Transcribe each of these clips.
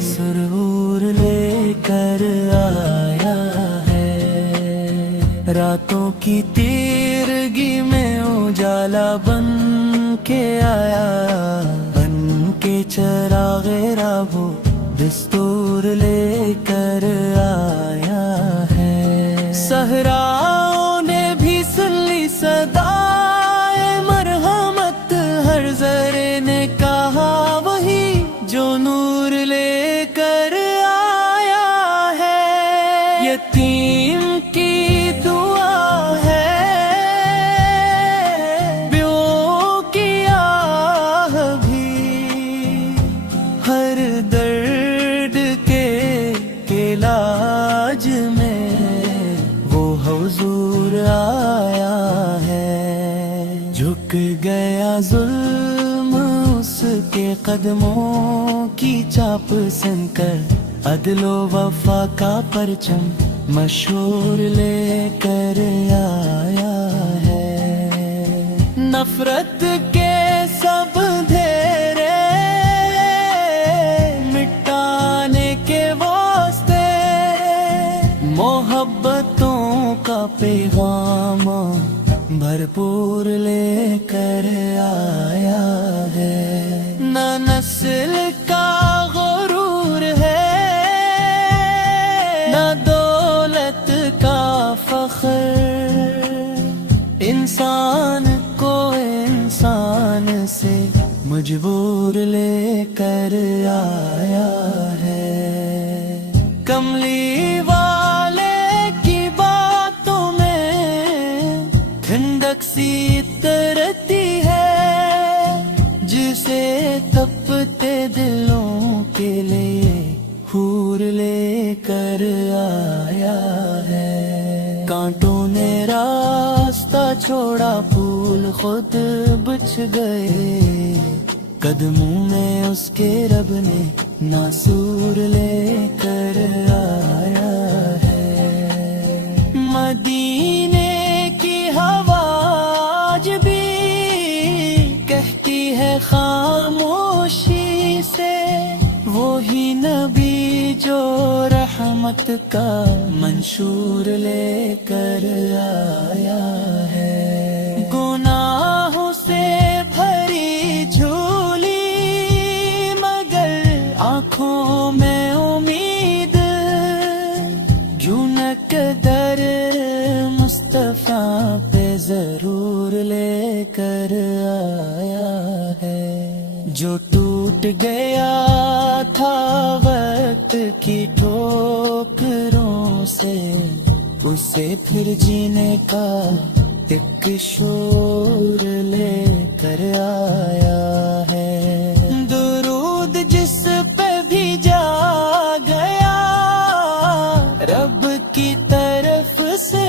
سرور لے کر آیا ہے، راتوں کی تیرگی میں اجالا بن کے آیا، بن کے چراغ راہ و دستور لے کر آیا ہے۔ صحراؤں نے بھی سن لی صدائے مرحمت، ہر ذرے نے کہا وہی جو نور لے کر آیا ہے۔ یتیم کی دعا ہے، بیوہ کی آہ بھی، ہر درد کے علاج میں وہ حضور آیا ہے۔ جھک گیا ظلم اس کے قدموں کی چاپ سن کر، عدل و وفا کا پرچم مشہور لے کر آیا ہے۔ نفرت کے سب اندھیرے مٹانے کے واسطے، محبتوں کا پیغام بھرپور لے کر آیا ہے۔ نہ نسل کا غرور ہے، نہ دولت کا فخر، انسان کو انسان سے مجبور لے کر آیا ہے۔ کملی والے کی باتوں میں ٹھنڈک سی ترتی ہے، جسے تپتے دلوں کے لیے حور لے کر آیا ہے۔ کانٹوں نے راستہ چھوڑا، پھول خود بچھ گئے، قدموں میں اس کے رب نے ناصور لے کر آیا ہے۔ مدینے کی ہوا آج بھی کہتی ہے خاموشی سے، وہی نبی جو رحمت کا منشور لے کر آیا ہے۔ گناہوں سے بھری جھولی مگر آنکھوں میں امید، کیوں نہ قدر مصطفیٰ پہ ضرور لے کر آیا ہے۔ جو ٹوٹ گیا تھا وقت کی ٹھوکروں سے، اسے پھر جینے کا ایک شور لے کر آیا ہے۔ درود جس پہ بھی جا گیا رب کی طرف سے،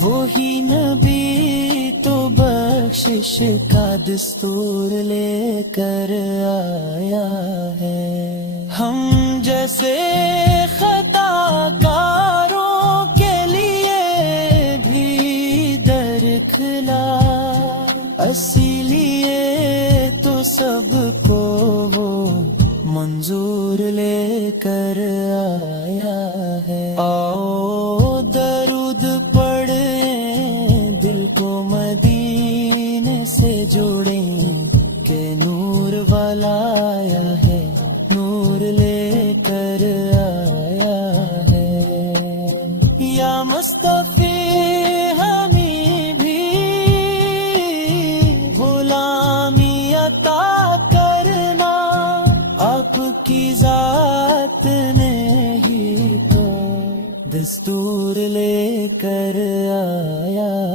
وہی نبی تو بخشش کا دستور لے کر آیا ہے۔ ہم جیسے خطا کاروں کے لیے بھی درکھلا، اسی لیے تو سب کو وہ منظور لے کر آیا ہے۔ آؤ درود پڑھیں، دل کو مدینے سے جوڑیں، کہ نور والا آیا ہے، نور لے کر آیا ہے۔ یا مصطفی ہمیں بھی غلامی عطا کرنا، آپ کی ذات نے ہی تو دستور لے کر آیا